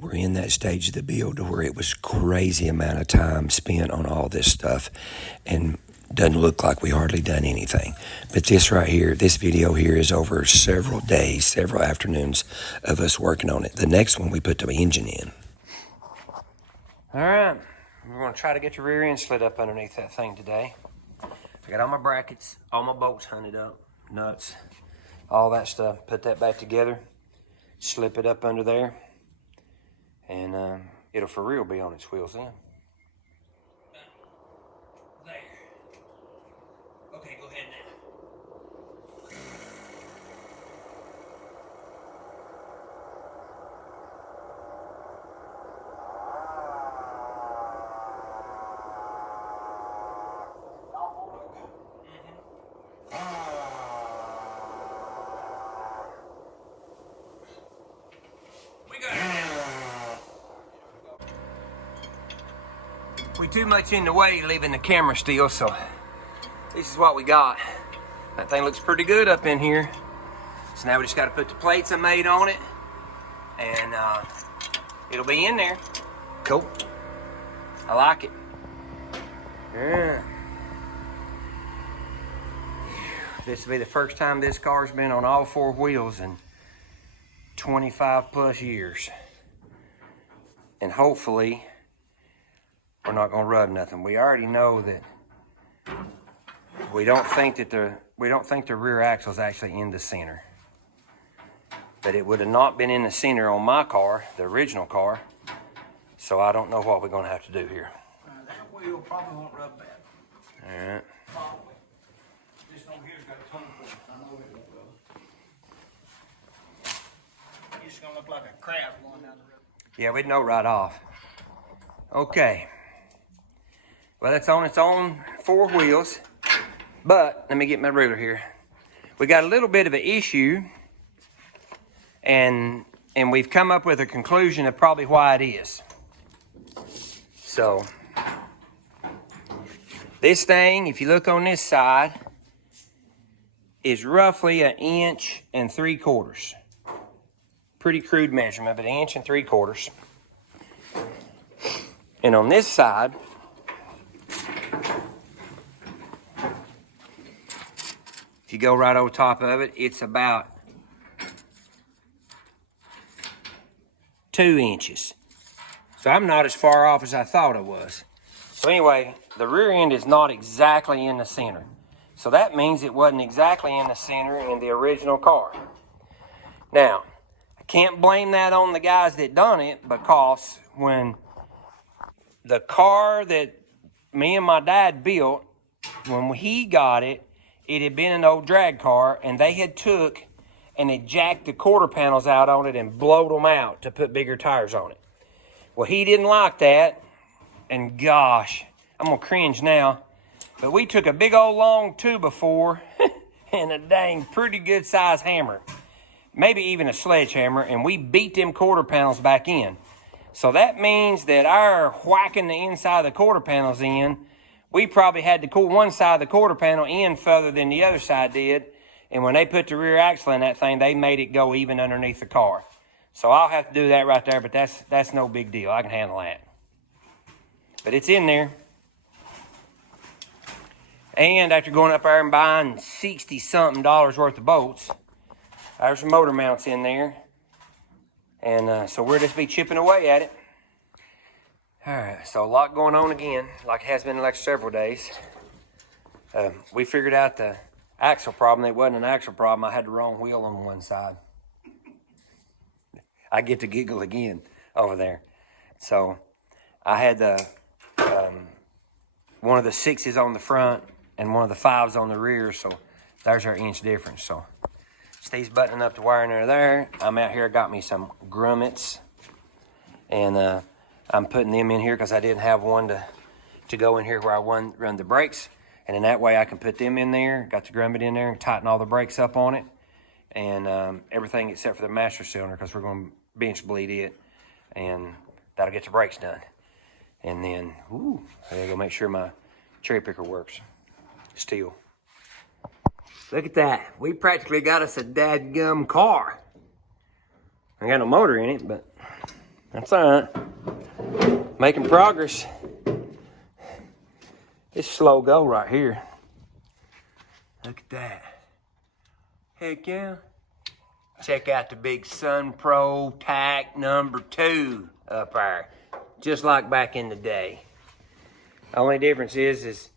we're in that stage of the build where it was crazy amount of time spent on all this stuff, and doesn't look like we hardly done anything. But this right here, this video here is over several days, several afternoons of us working on it. The next one, we put the engine in. All right, we're gonna try to get the rear end slid up underneath that thing today. I got all my brackets, all my bolts hunted up, nuts, all that stuff. Put that back together, slip it up under there, and it'll for real be on its wheels then. There. Okay, go ahead now. We too much in the way leaving the camera still, so this is what we got. That thing looks pretty good up in here. So now we just got to put the plates I made on it, and it'll be in there. Cool. I like it. Yeah. This will be the first time this car's been on all four wheels in 25 plus years. And hopefully we're not gonna rub nothing. We already know that we don't think the rear axle is actually in the center. But it would have not been in the center on my car, the original car. So I don't know what we're gonna have to do here. That wheel probably won't rub bad. All right. Probably. This one here's got a ton of force. I know it won't rub. It's gonna look like a crab going down the road. Yeah, we'd know right off. Okay. Well, it's on its own four wheels, but let me get my ruler here. We got a little bit of an issue, and we've come up with a conclusion of probably why it is. So, this thing, if you look on this side, is roughly 1 3/4 inches. Pretty crude measurement, but 1 3/4 inches. And on this side, if you go right over top of it, it's about 2 inches. So I'm not as far off as I thought I was. So anyway, the rear end is not exactly in the center. So that means it wasn't exactly in the center in the original car. Now, I can't blame that on the guys that done it, because when the car that me and my dad built, when he got it, it had been an old drag car, and they had took and had jacked the quarter panels out on it and blowed them out to put bigger tires on it. Well, he didn't like that, and gosh, I'm gonna cringe now, but we took a big old long 2x4 and a dang pretty good size hammer, maybe even a sledgehammer, and we beat them quarter panels back in. So that means that our whacking the inside of the quarter panels in, we probably had to cool one side of the quarter panel in further than the other side did. And when they put the rear axle in that thing, they made it go even underneath the car. So I'll have to do that right there, but that's no big deal. I can handle that. But it's in there. And after going up there and buying $60-something worth of bolts, there's some motor mounts in there. And so we'll just be chipping away at it. All right, so a lot going on again, like it has been the last several days. We figured out the axle problem. It wasn't an axle problem. I had the wrong wheel on one side. I get to giggle again over there. So I had the one of the 6s on the front and one of the 5s on the rear. So there's our inch difference. So Steve's buttoning up the wiring under there. I'm out here, got me some grommets, and I'm putting them in here because I didn't have one to go in here where I run the brakes. And in that way I can put them in there, got the grommet in there, and tighten all the brakes up on it. And everything except for the master cylinder, because we're going to bench bleed it. And that'll get the brakes done. And then, I gotta go make sure my cherry picker works still. Look at that. We practically got us a dadgum car. I got no motor in it, but That's all right. Making progress. It's slow go right here. Look at that. Heck yeah. Check out the big Sun Pro tack number 2 up there. Just like back in the day. The only difference is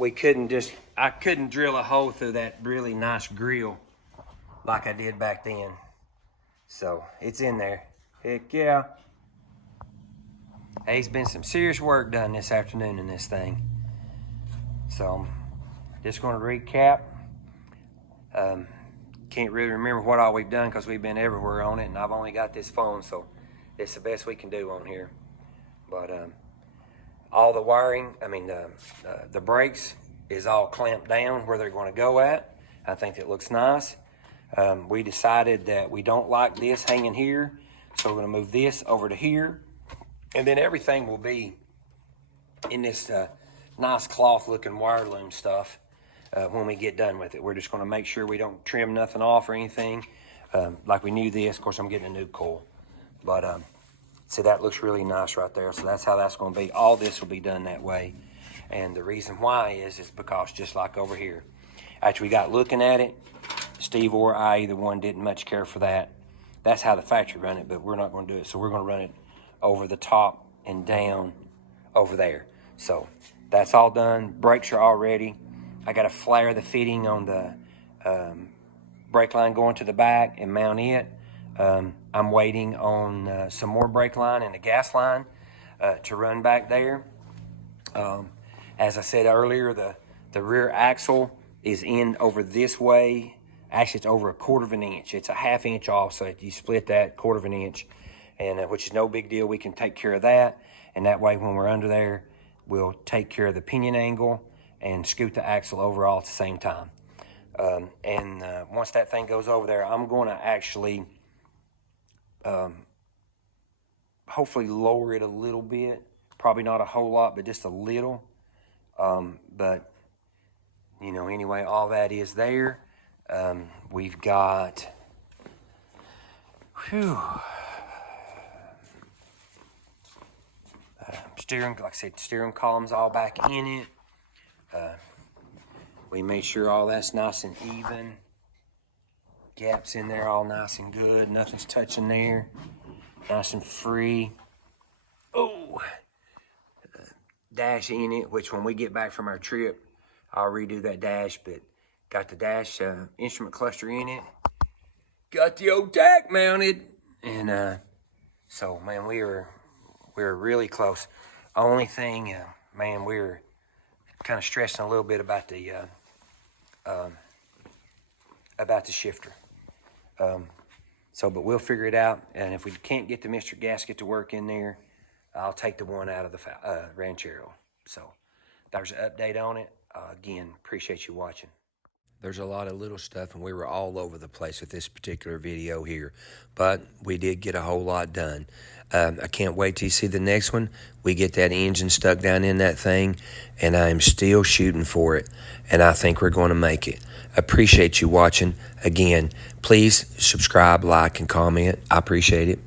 I couldn't drill a hole through that really nice grill like I did back then. So it's in there. Heck yeah. Hey, it's been some serious work done this afternoon in this thing. So just going to recap. Can't really remember what all we've done because we've been everywhere on it, and I've only got this phone, so it's the best we can do on here. But all the wiring, the brakes is all clamped down where they're going to go at. I think it looks nice. We decided that we don't like this hanging here, so we're going to move this over to here, and then everything will be in this nice cloth looking wire loom stuff. When we get done with it, we're just going to make sure we don't trim nothing off or anything. Like we knew this. Of course, I'm getting a new coil, but see, that looks really nice right there. So that's how that's going to be. All this will be done that way, and the reason why is because just like over here, after we got looking at it, Steve or I, either one, didn't much care for that. That's how the factory run it, but we're not going to do it. So we're going to run it over the top and down over there. So that's all done. Brakes are all ready. I got to flare the fitting on the brake line going to the back and mount it. I'm waiting on some more brake line and the gas line to run back there. As I said earlier, the rear axle is in over this way. Actually, it's over 1/4 of an inch. It's a 1/2 inch off, so if you split that 1/4 of an inch, and which is no big deal. We can take care of that, and that way when we're under there, we'll take care of the pinion angle and scoot the axle over all at the same time. Once that thing goes over there, I'm going to actually hopefully lower it a little bit. Probably not a whole lot, but just a little. But, you know, anyway, all that is there. We've got, steering, like I said, steering columns all back in it. We made sure all that's nice and even. Gaps in there all nice and good. Nothing's touching there. Nice and free. Oh, dash in it, which when we get back from our trip, I'll redo that dash, but got the dash instrument cluster in it. Got the old tack mounted. And so, man, we were really close. Only thing, man, we were kind of stressing a little bit about the shifter. But we'll figure it out. And if we can't get the Mr. Gasket to work in there, I'll take the one out of the Ranchero. So there's an update on it. Again, appreciate you watching. There's a lot of little stuff, and we were all over the place with this particular video here. But we did get a whole lot done. I can't wait till you see the next one. We get that engine stuck down in that thing, and I'm still shooting for it. And I think we're going to make it. Appreciate you watching. Again, please subscribe, like, and comment. I appreciate it.